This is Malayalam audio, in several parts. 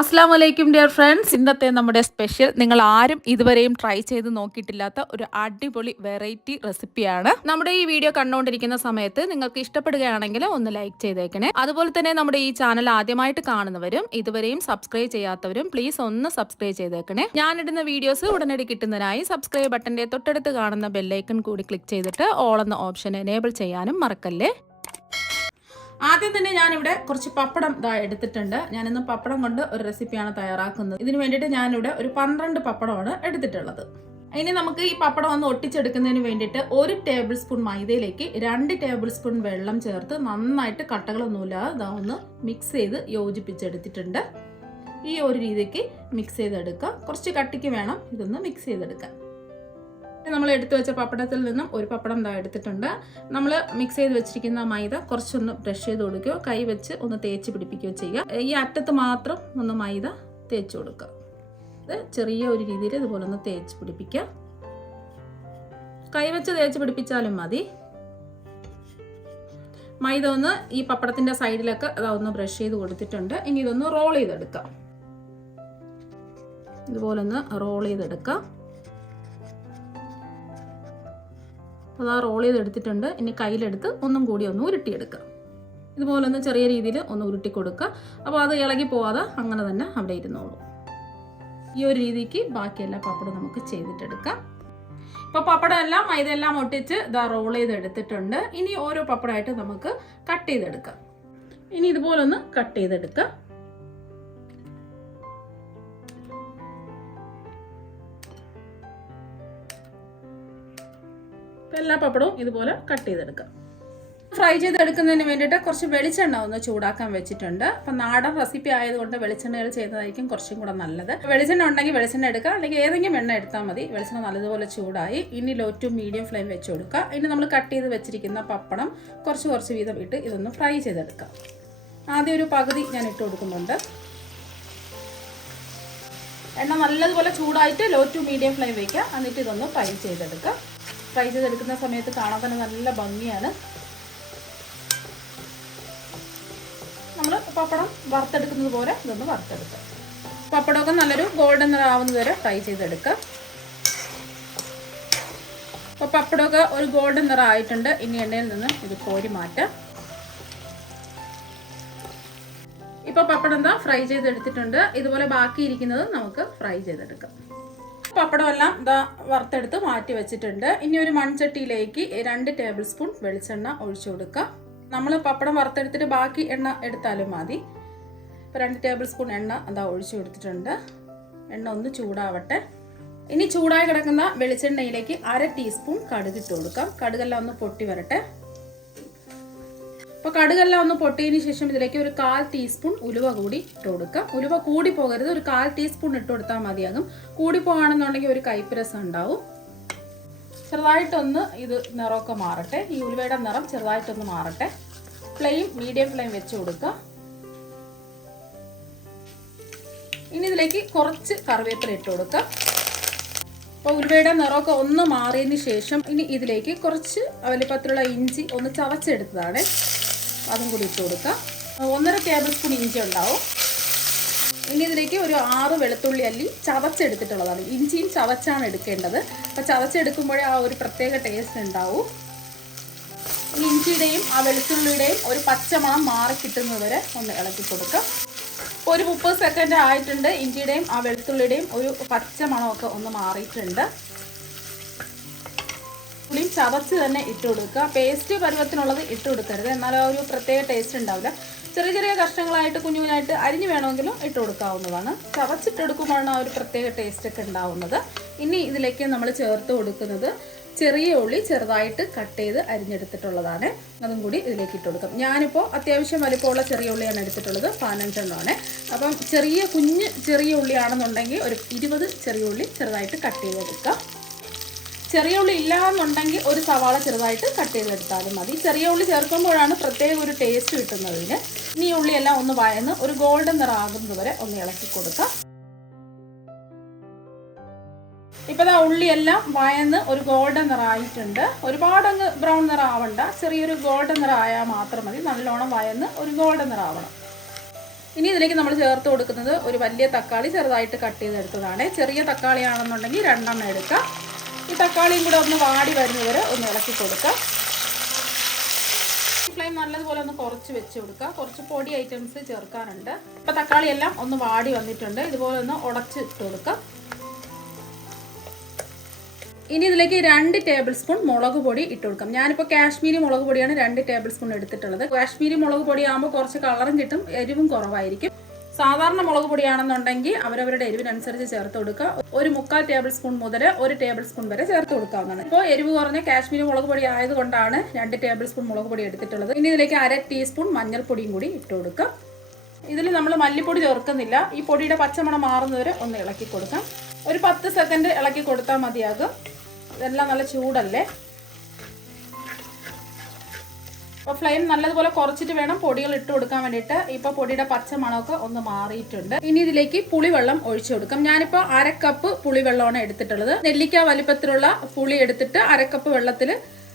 അസ്സാം വലൈക്കും ഡിയർ ഫ്രണ്ട്സ്. ഇന്നത്തെ നമ്മുടെ സ്പെഷ്യൽ നിങ്ങൾ ആരും ഇതുവരെയും ട്രൈ ചെയ്ത് നോക്കിയിട്ടില്ലാത്ത ഒരു അടിപൊളി വെറൈറ്റി റെസിപ്പിയാണ്. നമ്മുടെ ഈ വീഡിയോ കണ്ടുകൊണ്ടിരിക്കുന്ന സമയത്ത് നിങ്ങൾക്ക് ഇഷ്ടപ്പെടുകയാണെങ്കിൽ ഒന്ന് ലൈക്ക് ചെയ്തേക്കണേ. അതുപോലെ തന്നെ നമ്മുടെ ഈ ചാനൽ ആദ്യമായിട്ട് കാണുന്നവരും ഇതുവരെയും സബ്സ്ക്രൈബ് ചെയ്യാത്തവരും പ്ലീസ് ഒന്ന് സബ്സ്ക്രൈബ് ചെയ്തേക്കണേ. ഞാനിടുന്ന വീഡിയോസ് ഉടനടി കിട്ടുന്നതിനായി സബ്സ്ക്രൈബ് ബട്ടന്റെ തൊട്ടടുത്ത് കാണുന്ന ബെല്ലൈക്കൺ കൂടി ക്ലിക്ക് ചെയ്തിട്ട് ഓൾ എന്ന ഓപ്ഷൻ എനേബിൾ ചെയ്യാനും മറക്കല്ലേ. ആദ്യം തന്നെ ഞാനിവിടെ കുറച്ച് പപ്പടം എടുത്തിട്ടുണ്ട്. ഞാനിന്ന് പപ്പടം കൊണ്ട് ഒരു റെസിപ്പിയാണ് തയ്യാറാക്കുന്നത്. ഇതിന് വേണ്ടിയിട്ട് ഞാനിവിടെ ഒരു 12 പപ്പടമാണ് എടുത്തിട്ടുള്ളത്. ഇനി നമുക്ക് ഈ പപ്പടം ഒന്ന് ഒട്ടിച്ചെടുക്കുന്നതിന് വേണ്ടിയിട്ട് 1 ടേബിൾ സ്പൂൺ മൈദയിലേക്ക് 2 ടേബിൾ സ്പൂൺ വെള്ളം ചേർത്ത് നന്നായിട്ട് കട്ടകളൊന്നുമില്ലാതെ ഒന്ന് മിക്സ് ചെയ്ത് യോജിപ്പിച്ചെടുത്തിട്ടുണ്ട്. ഈ ഒരു രീതിക്ക് മിക്സ് ചെയ്തെടുക്കുക. കുറച്ച് കട്ടിക്ക് വേണം ഇതൊന്ന് മിക്സ് ചെയ്തെടുക്കാൻ. നമ്മൾ എടുത്തു വെച്ച പപ്പടത്തിൽ നിന്നും ഒരു പപ്പടം എടുത്തിട്ടുണ്ട്. നമ്മൾ മിക്സ് ചെയ്ത് വെച്ചിരിക്കുന്ന മൈദ കുറച്ചൊന്ന് ബ്രഷ് ചെയ്ത് കൊടുക്കുകയോ കൈ വെച്ച് ഒന്ന് തേച്ച് പിടിപ്പിക്കുകയോ ചെയ്യുക. ഈ അറ്റത്ത് മാത്രം ഒന്ന് മൈദ തേച്ച് കൊടുക്കുക. ഇത് ചെറിയ ഒരു രീതിയിൽ ഇതുപോലെ ഒന്ന് തേച്ച് പിടിപ്പിക്കുക. കൈ വെച്ച് തേച്ച് പിടിപ്പിച്ചാലും മതി. മൈദ ഒന്ന് ഈ പപ്പടത്തിന്റെ സൈഡിലൊക്കെ അതൊന്ന് ബ്രഷ് ചെയ്ത് കൊടുത്തിട്ടുണ്ട്. ഇനി ഇതൊന്ന് റോൾ ചെയ്തെടുക്കാം. ഇതുപോലെ ഒന്ന് റോൾ ചെയ്തെടുക്കാം. അതാ റോൾ ചെയ്തെടുത്തിട്ടുണ്ട്. ഇനി കയ്യിലെടുത്ത് ഒന്നും കൂടി ഒന്ന് ഉരുട്ടിയെടുക്കുക. ഇതുപോലെ ഒന്ന് ചെറിയ രീതിയിൽ ഒന്ന് ഉരുട്ടി കൊടുക്കുക. അപ്പോൾ അത് ഇളകി പോവാതെ അങ്ങനെ തന്നെ അവിടെ ഇരുന്നോളൂ. ഈ ഒരു രീതിക്ക് ബാക്കിയെല്ലാം പപ്പടം നമുക്ക് ചെയ്തിട്ടെടുക്കാം. ഇപ്പോൾ പപ്പടം എല്ലാം മൈദയെല്ലാം ഒട്ടിച്ച് ഇതാ റോൾ ചെയ്തെടുത്തിട്ടുണ്ട്. ഇനി ഓരോ പപ്പടമായിട്ട് നമുക്ക് കട്ട് ചെയ്തെടുക്കാം. ഇനി ഇതുപോലെ ഒന്ന് കട്ട് ചെയ്തെടുക്കാം. എല്ലാ പപ്പടവും ഇതുപോലെ കട്ട് ചെയ്തെടുക്കാം. ഫ്രൈ ചെയ്തെടുക്കുന്നതിന് വേണ്ടിയിട്ട് കുറച്ച് വെളിച്ചെണ്ണ ഒന്ന് ചൂടാക്കാൻ വെച്ചിട്ടുണ്ട്. അപ്പം നാടൻ റെസിപ്പി ആയതുകൊണ്ട് വെളിച്ചെണ്ണയിൽ ചെയ്യുന്നതായിരിക്കും കുറച്ചും കൂടെ നല്ലത്. വെളിച്ചെണ്ണ ഉണ്ടെങ്കിൽ വെളിച്ചെണ്ണ എടുക്കുക, അല്ലെങ്കിൽ ഏതെങ്കിലും എണ്ണ എടുത്താൽ മതി. വെളിച്ചെണ്ണ നല്ലതുപോലെ ചൂടായി. ഇനി ലോ ടു മീഡിയം ഫ്ലെയിം വെച്ച് കൊടുക്കുക. ഇനി നമ്മൾ കട്ട് ചെയ്ത് വെച്ചിരിക്കുന്ന പപ്പടം കുറച്ച് വീതം ഇട്ട് ഇതൊന്ന് ഫ്രൈ ചെയ്തെടുക്കാം. ആദ്യം ഒരു പകുതി ഞാൻ ഇട്ട് കൊടുക്കുന്നുണ്ട്. എണ്ണ നല്ലതുപോലെ ചൂടായിട്ട് ലോ ടു മീഡിയം ഫ്ലെയിം വയ്ക്കുക. എന്നിട്ട് ഇതൊന്ന് ഫ്രൈ ചെയ്തെടുക്കുക. ഫ്രൈ ചെയ്തെടുക്കുന്ന സമയത്ത് കാണാൻ തന്നെ നല്ല ഭംഗിയാണ്. നമ്മൾ പപ്പടം വറുത്തെടുക്കുന്നത് പോലെ ഇതൊന്ന് വറുത്തെടുക്കുക. പപ്പടമൊക്കെ നല്ലൊരു ഗോൾഡൻ നിറാവുന്നത് വരെ ഫ്രൈ ചെയ്തെടുക്കുക. അപ്പോൾ പപ്പടമൊക്കെ ഒരു ഗോൾഡൻ നിറം ആയിട്ടുണ്ട്. ഇനി എണ്ണയിൽ നിന്ന് ഇത് കോരി മാറ്റാം. ഇപ്പോൾ പപ്പടം എന്താ ഫ്രൈ ചെയ്തെടുത്തിട്ടുണ്ട്. ഇതുപോലെ ബാക്കിയിരിക്കുന്നത് നമുക്ക് ഫ്രൈ ചെയ്തെടുക്കാം. പപ്പടം എല്ലാം ഇതാ വറുത്തെടുത്ത് മാറ്റി വെച്ചിട്ടുണ്ട്. ഇനി ഒരു മൺചട്ടിയിലേക്ക് 2 ടേബിൾ സ്പൂൺ വെളിച്ചെണ്ണ ഒഴിച്ചു കൊടുക്കുക. നമ്മൾ പപ്പടം വറുത്തെടുത്തിട്ട് ബാക്കി എണ്ണ എടുത്താലും മതി. ഇപ്പോൾ 2 ടേബിൾ സ്പൂൺ എണ്ണ അതാ ഒഴിച്ചു കൊടുത്തിട്ടുണ്ട്. എണ്ണ ഒന്ന് ചൂടാവട്ടെ. ഇനി ചൂടായി കിടക്കുന്ന വെളിച്ചെണ്ണയിലേക്ക് 1/2 ടീസ്പൂൺ കടുക് ഇട്ട് കൊടുക്കാം. കടുകെല്ലാം ഒന്ന് പൊട്ടി വരട്ടെ. അപ്പോൾ കടുകെല്ലാം ഒന്ന് പൊട്ടിയതിന് ശേഷം ഇതിലേക്ക് ഒരു 1/4 ടീസ്പൂൺ ഉലുവ കൂടി ഇട്ട് കൊടുക്കുക. ഉലുവ കൂടി പോകരുത്, ഒരു 1/4 ടീസ്പൂൺ ഇട്ട് കൊടുത്താൽ മതിയാകും. കൂടി പോകുകയാണെന്നുണ്ടെങ്കിൽ ഒരു കയ്പ്പ് ഉണ്ടാവും. ചെറുതായിട്ടൊന്ന് ഇത് നിറമൊക്കെ മാറട്ടെ. ഈ ഉലുവയുടെ നിറം ചെറുതായിട്ടൊന്ന് മാറട്ടെ. മീഡിയം ഫ്ലെയിം വെച്ച് കൊടുക്കുക. ഇനി ഇതിലേക്ക് കുറച്ച് കറിവേപ്പില ഇട്ട് കൊടുക്കുക. അപ്പോൾ ഉലുവയുടെ നിറമൊക്കെ ഒന്ന് മാറിയതിന് ശേഷം ഇനി ഇതിലേക്ക് കുറച്ച് വലിപ്പത്തിലുള്ള ഇഞ്ചി ഒന്ന് ചതച്ചെടുത്തതാണ്, അതും കൂടി ഇട്ട് കൊടുക്കുക. 1.5 ടേബിൾ സ്പൂൺ ഇഞ്ചി ഉണ്ടാവും. ഇനി ഇതിലേക്ക് ഒരു 6 വെളുത്തുള്ളി അല്ലി ചതച്ചെടുത്തിട്ടുള്ളതാണ്. ഇഞ്ചിയും ചതച്ചാണ് എടുക്കേണ്ടത്. അപ്പോൾ ചതച്ചെടുക്കുമ്പോഴേ ആ ഒരു പ്രത്യേക ടേസ്റ്റ് ഉണ്ടാവും. ഈ ഇഞ്ചിയുടെയും ആ വെളുത്തുള്ളിയുടെയും ഒരു പച്ചമണം മാറി കിട്ടുന്നത് വരെ ഒന്ന് ഇളക്കി കൊടുക്കുക. ഒരു 30 സെക്കൻഡ് ആയിട്ടുണ്ട്. ഇഞ്ചിയുടെയും ആ വെളുത്തുള്ളിയുടെയും ഒരു പച്ചമണമൊക്കെ ഒന്ന് മാറിയിട്ടുണ്ട്. പുളിയും ചതച്ച് തന്നെ ഇട്ട് കൊടുക്കുക. പേസ്റ്റ് പരുവത്തിനുള്ളത് ഇട്ട് കൊടുക്കരുത്, എന്നാൽ ആ ഒരു പ്രത്യേക ടേസ്റ്റ് ഉണ്ടാവില്ല. ചെറിയ ചെറിയ കഷ്ണങ്ങളായിട്ട് കുഞ്ഞുകുഞ്ഞായിട്ട് അരിഞ്ഞു വേണമെങ്കിലും ഇട്ട് കൊടുക്കാവുന്നതാണ്. ചതച്ചിട്ടെടുക്കുമ്പോഴാണ് ആ ഒരു പ്രത്യേക ടേസ്റ്റൊക്കെ ഉണ്ടാവുന്നത്. ഇനി ഇതിലേക്ക് നമ്മൾ ചേർത്ത് കൊടുക്കുന്നത് ചെറിയ ഉള്ളി ചെറുതായിട്ട് കട്ട് ചെയ്ത് അരിഞ്ഞെടുത്തിട്ടുള്ളതാണ്. അതും കൂടി ഇതിലേക്ക് ഇട്ട് കൊടുക്കാം. ഞാനിപ്പോൾ അത്യാവശ്യം വലിപ്പമുള്ള ചെറിയ ഉള്ളിയാണ് എടുത്തിട്ടുള്ളത്, 15 എണ്ണമാണ്. അപ്പം കുഞ്ഞ് ചെറിയ ഉള്ളിയാണെന്നുണ്ടെങ്കിൽ ഒരു 20 ചെറിയ ഉള്ളി ചെറുതായിട്ട് കട്ട് ചെയ്തെടുക്കാം. ചെറിയ ഉള്ളി ഇല്ല എന്നുണ്ടെങ്കിൽ ഒരു സവാള ചെറുതായിട്ട് കട്ട് ചെയ്തെടുത്താലും മതി. ചെറിയ ഉള്ളി ചേർക്കുമ്പോഴാണ് പ്രത്യേക ഒരു ടേസ്റ്റ് കിട്ടുന്നതിന്. ഇനി ഈ ഉള്ളിയെല്ലാം ഒന്ന് വഴന്ന് ഒരു ഗോൾഡൻ നിറം ആകുന്നത് വരെ ഒന്ന് ഇളക്കി കൊടുക്കാം. ഇപ്പോൾ ആ ഉള്ളിയെല്ലാം വഴന്ന് ഒരു ഗോൾഡൻ നിറമായിട്ടുണ്ട്. ഒരുപാടങ്ങ് ബ്രൗൺ നിറം ആവണ്ട, ചെറിയൊരു ഗോൾഡൻ നിറം ആയാൽ മാത്രം മതി. നല്ലോണം വഴന്ന് ഒരു ഗോൾഡൻ നിറം ആവണം. ഇനി ഇതിലേക്ക് നമ്മൾ ചേർത്ത് കൊടുക്കുന്നത് ഒരു വലിയ തക്കാളി ചെറുതായിട്ട് കട്ട് ചെയ്തെടുത്തതാണ്. ചെറിയ തക്കാളി ആണെന്നുണ്ടെങ്കിൽ 2 എണ്ണം എടുക്കാം. ഈ തക്കാളിയും കൂടെ ഒന്ന് വാടി വരുന്നവരെ ഒന്ന് ഇളക്കി കൊടുക്കാം. ഫ്ലെയിം നല്ലതുപോലെ ഒന്ന് കുറച്ച് വെച്ച് കൊടുക്കുക. കുറച്ച് പൊടി ഐറ്റംസ് ചേർക്കാനുണ്ട്. ഇപ്പോൾ തക്കാളി എല്ലാം ഒന്ന് വാടി വന്നിട്ടുണ്ട്. ഇതുപോലെ ഒന്ന് ഉടച്ച് ഇട്ട് കൊടുക്കുക. ഇനി ഇതിലേക്ക് 2 ടേബിൾ സ്പൂൺ മുളക് പൊടി ഇട്ട് കൊടുക്കാം. ഞാനിപ്പോൾ കാശ്മീരി മുളക് പൊടിയാണ് 2 ടേബിൾ സ്പൂൺ എടുത്തിട്ടുള്ളത്. കാശ്മീരി മുളക് പൊടി ആകുമ്പോൾ കുറച്ച് കളറും കിട്ടും, എരിവും കുറവായിരിക്കും. സാധാരണ മുളക് പൊടിയാണെന്നുണ്ടെങ്കിൽ അവരവരുടെ എരിവിനനുസരിച്ച് ചേർത്ത് കൊടുക്കുക. ഒരു 3/4 ടേബിൾ സ്പൂൺ മുതൽ 1 ടേബിൾ സ്പൂൺ വരെ ചേർത്ത് കൊടുക്കാവുന്നതാണ്. ഇപ്പോൾ എരിവ് കുറഞ്ഞ കാശ്മീരി മുളക് പൊടി ആയതുകൊണ്ടാണ് 2 ടേബിൾ സ്പൂൺ മുളക് പൊടി എടുത്തിട്ടുള്ളത്. ഇനി ഇതിലേക്ക് 1/2 ടീസ്പൂൺ മഞ്ഞൾപ്പൊടിയും കൂടി ഇട്ട് കൊടുക്കുക. ഇതിൽ നമ്മൾ മല്ലിപ്പൊടി ചേർക്കുന്നില്ല. ഈ പൊടിയുടെ പച്ചമണം മാറുന്നവരെ ഒന്ന് ഇളക്കി കൊടുക്കാം. ഒരു 10 സെക്കൻഡ് ഇളക്കി കൊടുത്താൽ മതിയാകും. ഇതെല്ലാം നല്ല ചൂടല്ലേ. അപ്പോൾ ഫ്ലെയിം നല്ലതുപോലെ കുറച്ചിട്ട് വേണം പൊടികൾ ഇട്ട് കൊടുക്കാൻ വേണ്ടിയിട്ട്. ഇപ്പോൾ പൊടിയുടെ പച്ച മണമൊക്കെ ഒന്ന് മാറിയിട്ടുണ്ട്. ഇനി ഇതിലേക്ക് പുളിവെള്ളം ഒഴിച്ചു കൊടുക്കാം. ഞാനിപ്പോൾ 1/2 കപ്പ് പുളിവെള്ളമാണ് എടുത്തിട്ടുള്ളത്. നെല്ലിക്ക വലിപ്പത്തിലുള്ള പുളി എടുത്തിട്ട് 1/2 കപ്പ് വെള്ളത്തിൽ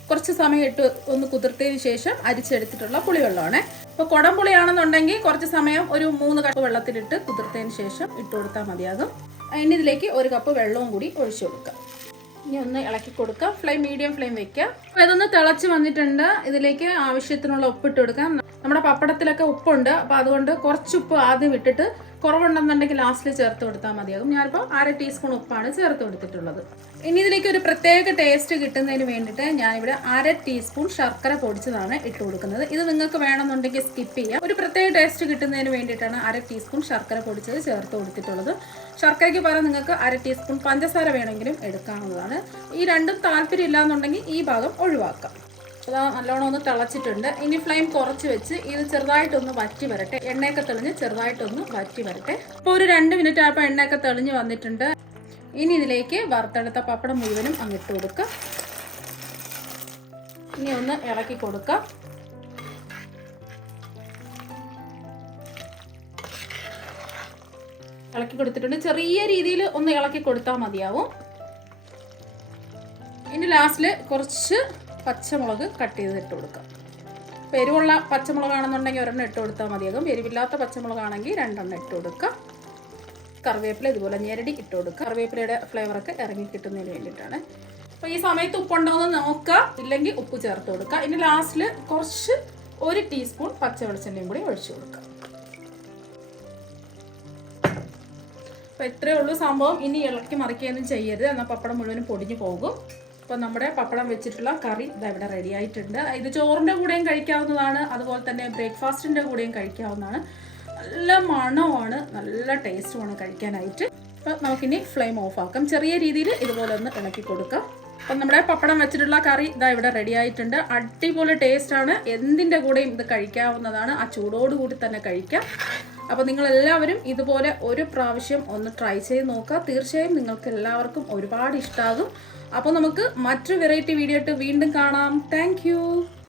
കുറച്ച് സമയം ഇട്ട് ഒന്ന് കുതിർത്തതിന് ശേഷം അരിച്ചെടുത്തിട്ടുള്ള പുളിവെള്ളമാണ്. ഇപ്പോൾ കുടംപുളിയാണെന്നുണ്ടെങ്കിൽ കുറച്ച് സമയം ഒരു 3 കപ്പ് വെള്ളത്തിലിട്ട് കുതിർത്തതിന് ശേഷം ഇട്ട് കൊടുത്താൽ മതിയാകും. ഇനി ഇതിലേക്ക് 1 കപ്പ് വെള്ളവും കൂടി ഒഴിച്ചു കൊടുക്കാം. ഇനി ഒന്ന് ഇളക്കി കൊടുക്കാം. ഫ്ലെയിം മീഡിയം ഫ്ലെയിം വെക്കുക. അപ്പോൾ ഇതൊന്ന് തിളച്ച് വന്നിട്ടുണ്ട്. ഇതിലേക്ക് ആവശ്യത്തിനുള്ള ഉപ്പിട്ട് കൊടുക്കാം. നമ്മുടെ പപ്പടത്തിലൊക്കെ ഉപ്പുണ്ട്. അപ്പോൾ അതുകൊണ്ട് കുറച്ച് ഉപ്പ് ആദ്യം ഇട്ടിട്ട് കുറവുണ്ടെന്നുണ്ടെങ്കിൽ ലാസ്റ്റിൽ ചേർത്ത് കൊടുത്താൽ മതിയാകും. ഞാനിപ്പോൾ 1/2 ടീസ്പൂൺ ഉപ്പാണ് ചേർത്ത് കൊടുത്തിട്ടുള്ളത്. ഇനി ഇതിലേക്ക് ഒരു പ്രത്യേക ടേസ്റ്റ് കിട്ടുന്നതിന് വേണ്ടിയിട്ട് ഞാനിവിടെ 1/2 ടീസ്പൂൺ ശർക്കര പൊടിച്ചതാണ് ഇട്ട് കൊടുക്കുന്നത്. ഇത് നിങ്ങൾക്ക് വേണമെന്നുണ്ടെങ്കിൽ സ്കിപ്പ് ചെയ്യാം. ഒരു പ്രത്യേക ടേസ്റ്റ് കിട്ടുന്നതിന് വേണ്ടിയിട്ടാണ് 1/2 ടീസ്പൂൺ ശർക്കര പൊടിച്ചത് ചേർത്ത് കൊടുത്തിട്ടുള്ളത്. ശർക്കരയ്ക്ക് പകരം നിങ്ങൾക്ക് 1/2 ടീസ്പൂൺ പഞ്ചസാര വേണമെങ്കിലും എടുക്കാവുന്നതാണ്. ഈ രണ്ടും താല്പര്യം ഇല്ലാന്നുണ്ടെങ്കിൽ ഈ ഭാഗം ഒഴിവാക്കാം. അതാ നല്ലോണം ഒന്ന് തിളച്ചിട്ടുണ്ട്. ഇനി ഫ്ലെയിം കുറച്ച് വെച്ച് ഇത് ചെറുതായിട്ടൊന്ന് വറ്റി വരട്ടെ. എണ്ണയൊക്കെ തെളിഞ്ഞ് ചെറുതായിട്ടൊന്ന് വറ്റി വരട്ടെ. ഇപ്പോൾ ഒരു 2 മിനിറ്റ് ആയപ്പോൾ എണ്ണയൊക്കെ തെളിഞ്ഞ് വന്നിട്ടുണ്ട്. ഇനി ഇതിലേക്ക് വറുത്തെടുത്ത പപ്പടം മുഴുവനും അങ്ങിട്ട് കൊടുക്കുക. ഇനി ഒന്ന് ഇളക്കി കൊടുക്കുക. ഇളക്കി കൊടുത്തിട്ടുണ്ട്. ചെറിയ രീതിയിൽ ഒന്ന് ഇളക്കി കൊടുത്താൽ മതിയാവും. ഇനി ലാസ്റ്റിൽ കുറച്ച് പച്ചമുളക് കട്ട് ചെയ്ത് ഇട്ട് കൊടുക്കാം. അപ്പോൾ എരിവുള്ള പച്ചമുളകാണെന്നുണ്ടെങ്കിൽ 1 എണ്ണം ഇട്ട് കൊടുത്താൽ മതിയാകും. എരിവില്ലാത്ത പച്ചമുളകാണെങ്കിൽ 2 എണ്ണം ഇട്ട് കൊടുക്കുക. കറിവേപ്പില ഇതുപോലെ ഞെരടി ഇട്ട് കൊടുക്കുക. കറിവേപ്പിലയുടെ ഫ്ലേവറൊക്കെ ഇറങ്ങി കിട്ടുന്നതിന് വേണ്ടിയിട്ടാണ്. അപ്പോൾ ഈ സമയത്ത് ഉപ്പുണ്ടോയെന്ന് നോക്കുക, ഇല്ലെങ്കിൽ ഉപ്പ് ചേർത്ത് കൊടുക്കുക. ഇനി ലാസ്റ്റിൽ കുറച്ച് 1 ടീസ്പൂൺ പച്ച വെളിച്ചെണ്ണയും കൂടി ഒഴിച്ചു കൊടുക്കുക. അപ്പോൾ ഇത്രയേ ഉള്ളൂ സംഭവം. ഇനി ഇളക്കി മറിക്കുകയൊന്നും ചെയ്യരുത്, എന്നാൽ പപ്പടം മുഴുവനും പൊടിഞ്ഞു പോകും. അപ്പോൾ നമ്മുടെ പപ്പടം വെച്ചിട്ടുള്ള കറി ഇവിടെ റെഡി ആയിട്ടുണ്ട്. ഇത് ചോറിൻ്റെ കൂടെയും കഴിക്കാവുന്നതാണ്, അതുപോലെ തന്നെ ബ്രേക്ക്ഫാസ്റ്റിൻ്റെ കൂടെയും കഴിക്കാവുന്നതാണ്. നല്ല മണമാണ്, നല്ല ടേസ്റ്റുമാണ് കഴിക്കാനായിട്ട്. അപ്പോൾ നമുക്കിനി ഫ്ലെയിം ഓഫ് ആക്കാം. ചെറിയ രീതിയിൽ ഇതുപോലെ ഒന്ന് ഇളക്കി കൊടുക്കാം. അപ്പം നമ്മുടെ പപ്പടം വെച്ചിട്ടുള്ള കറി ഇവിടെ റെഡി ആയിട്ടുണ്ട്. അടിപൊളി ടേസ്റ്റാണ്. എന്തിൻ്റെ കൂടെയും ഇത് കഴിക്കാവുന്നതാണ്. ആ ചൂടോടുകൂടി തന്നെ കഴിക്കാം. അപ്പോൾ നിങ്ങളെല്ലാവരും ഇതുപോലെ ഒരു പ്രാവശ്യം ഒന്ന് ട്രൈ ചെയ്ത് നോക്കുക. തീർച്ചയായും നിങ്ങൾക്ക് എല്ലാവർക്കും ഒരുപാട് ഇഷ്ടമാകും. അപ്പോൾ നമുക്ക് മറ്റൊരു വെറൈറ്റി വീഡിയോ ആയിട്ട് വീണ്ടും കാണാം. താങ്ക്